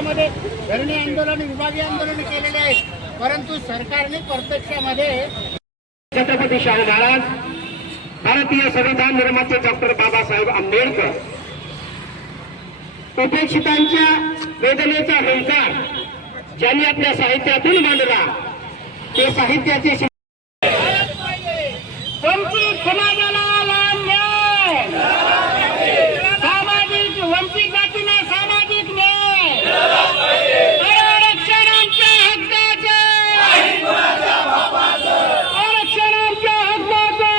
महाराष्ट्रामध्ये धरणे आंदोलन विभागीय आंदोलन केलेले आहेत, परंतु सरकारने प्रत्यक्षामध्ये छत्रपती शाहू महाराज, भारतीय संविधान निर्माते डॉक्टर बाबासाहेब आंबेडकर, उपेक्षितांच्या वेदनेचा हुंकार ज्यांनी आपल्या साहित्यातून मांडला, ते साहित्याचे वंचित समाजाला लाभ न्याय, सामाजिक वंचित जातीला सामाजिक न्याय, आरक्षण आमच्या हक्काचं, आरक्षण आमच्या हक्काचं,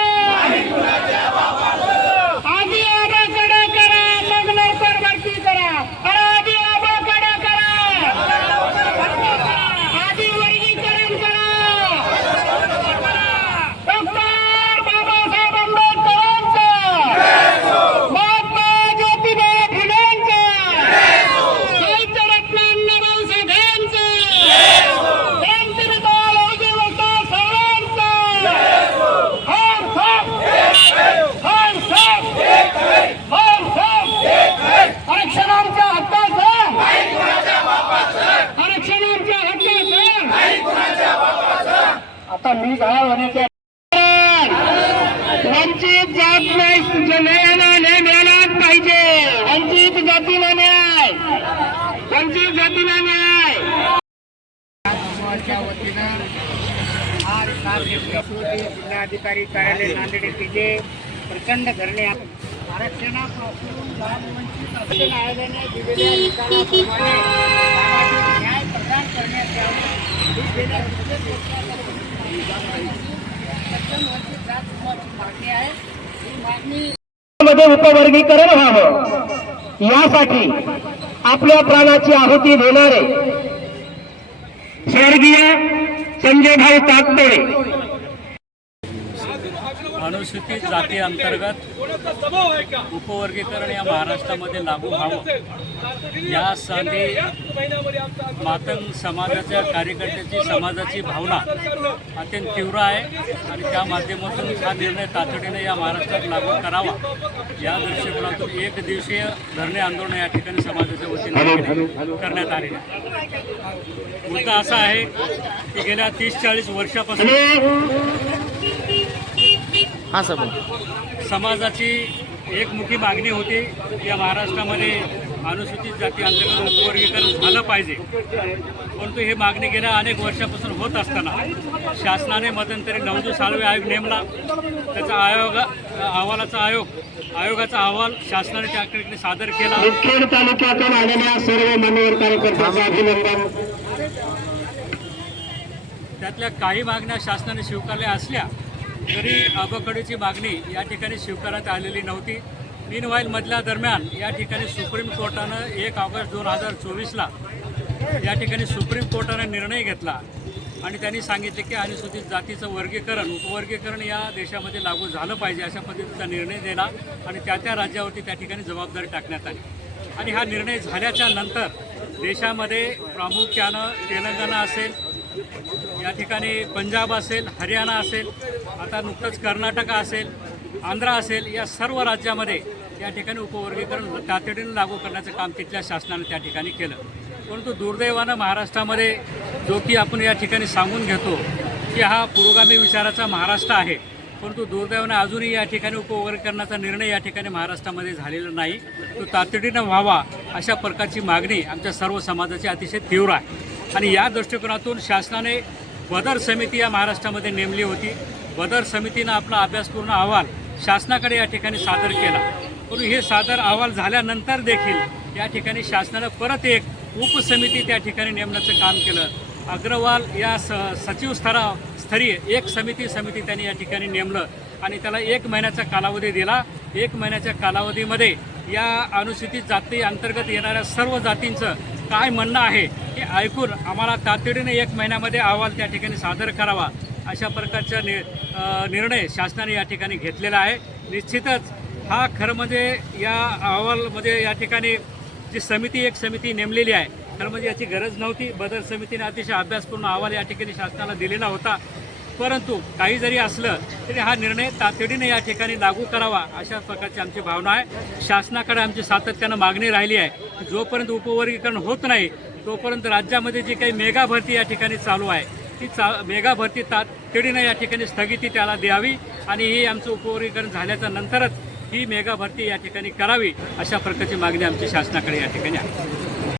आधी आबाकडे करा, मग लवकर भरती करा, आधी आबाकडे करा, आधी वर्गीकरण करा. आता मी काय होण्याच्या वंचित जात न्यायाला मिळालाच पाहिजे. वंचित जातीला न्याय, वंचित जातीला न्याय. समाजाच्या वतीनं आज 7 एप्रिल जिल्हाधिकारी कार्यालय नांदेड येथे प्रचंड धरणे आरक्षणापासून वंचित न्यायालयाने दिलेल्या निकालाप्रमाणे सामाजिक न्याय प्रदान करण्यात यावा मध्ये उपवर्गीकरण व्हावं, यासाठी आपल्या प्राणाची आहुती देणारे स्वर्गीय संजयभाऊ ताकतोडे अनुसूचित जाती अंतर्गत उपवर्गीकरण या महाराष्ट्रामध्ये लागू व्हावं, यासाठी मातंग समाजाच्या कार्यकर्त्याची समाजाची भावना अत्यंत तीव्र आहे आणि त्या माध्यमातून हा निर्णय तातडीने या महाराष्ट्रात लागू करावा, या दृष्टिकोनातून एक दिवसीय धरणे आंदोलन या ठिकाणी समाजाच्या वतीने करण्यात आले. मुद्दा असा आहे की गेल्या 30-40 वर्षापासून समाजाची एकमुखी मागणी होती या महाराष्ट्रामध्ये अनुसूचित जाती अंतर्गत उपवर्गीकरण झालं पाहिजे, परंतु ही मागणी गेल्या अनेक वर्षापासून होत असताना शासनाने मध्यंतरी नवजू साळवे आयोग नेमला. त्याचा आयोगाचा अहवाल शासनाने त्याकडे सादर केला. मुखेड तालुक्यातून आलेल्या सर्व मान्यवर कार्यकर्त्यांचे अभिनंदन. त्यातल्या काही मागण्या शासनाने स्वीकारल्या असल्या तरी अबकडीची मागणी या ठिकाणी स्वीकारण्यात आलेली नव्हती. मीनवाईल मधल्या दरम्यान या ठिकाणी सुप्रीम कोर्टानं 1 ऑगस्ट 2024ला या ठिकाणी सुप्रीम कोर्टानं निर्णय घेतला आणि त्यांनी सांगितले की अनुसूचित जातीचं वर्गीकरण उपवर्गीकरण या देशामध्ये लागू झालं पाहिजे, अशा पद्धतीचा निर्णय दिला आणि त्या राज्यावरती त्या ठिकाणी जबाबदारी टाकण्यात आली. आणि हा निर्णय झाल्याच्या नंतर देशामध्ये प्रामुख्यानं तेलंगणा असेल, या ठिकाणी पंजाब असेल, हरियाणा असेल, आता नुकतंच कर्नाटक असेल, आंध्र असेल, या सर्व राज्यामध्ये या ठिकाणी उपवर्गीकरण तातडीनं लागू करण्याचं काम तिथल्या शासनाने त्या ठिकाणी केलं. परंतु दुर्दैवानं महाराष्ट्रामध्ये जो की आपण या ठिकाणी सांगून घेतो की हा पुरोगामी विचाराचा महाराष्ट्र आहे, परंतु दुर्दैवानं अजूनही या ठिकाणी उपवर्गीकरणाचा निर्णय या ठिकाणी महाराष्ट्रामध्ये झालेला नाही. तो तातडीनं व्हावा अशा प्रकारची मागणी आमच्या सर्व समाजाची अतिशय तीव्र आहे. आणि या दृष्टिकोनातून शासनाने बदर समिती या महाराष्ट्रामध्ये नेमली होती. बदर समितीनं आपला अभ्यासपूर्ण अहवाल शासनाकडे या ठिकाणी सादर केला, परंतु हे सादर अहवाल झाल्यानंतर देखील या ठिकाणी शासनानं परत एक उपसमिती त्या ठिकाणी नेमण्याचं काम केलं. अग्रवाल या सचिव स्तरीय एक समिती त्यांनी या ठिकाणी नेमलं आणि त्याला 1 महिन्याचा कालावधी दिला. 1 महिन्याच्या कालावधीमध्ये या अनुसूचित जाती अंतर्गत येणाऱ्या सर्व जातींचं काय म्हणणं आहे हे ऐकून आम्हाला तातडीने 1 महिन्यामध्ये अहवाल त्या ठिकाणी सादर करावा, अशा प्रकारचा निर्णय शासनाने या ठिकाणी घेतलेला आहे. निश्चितच हा खरं म्हणजे या अहवालमध्ये या ठिकाणी जी एक समिती नेमलेली आहे, खरं म्हणजे याची गरज नव्हती. बदर समितीने अतिशय अभ्यासपूर्ण अहवाल या ठिकाणी शासनाला दिलेला होता, परंतु काही जरी असलं तरी हा निर्णय तातडीने या ठिकाणी लागू करावा अशा प्रकारची आमची भावना आहे. शासनाकडे आमची सातत्यानं मागणी राहिली आहे, जोपर्यंत उपवर्गीकरण होत नाही तोपर्यंत राज्यामध्ये जी काही मेगा भरती या ठिकाणी चालू आहे ती मेगा भरती तातडीनं या ठिकाणी स्थगिती त्याला द्यावी आणि ही आमचं उपवर्गीकरण झाल्याच्या नंतरच ही मेगा भरती या ठिकाणी करावी, अशा प्रकारची मागणी आमची शासनाकडे या ठिकाणी आहे.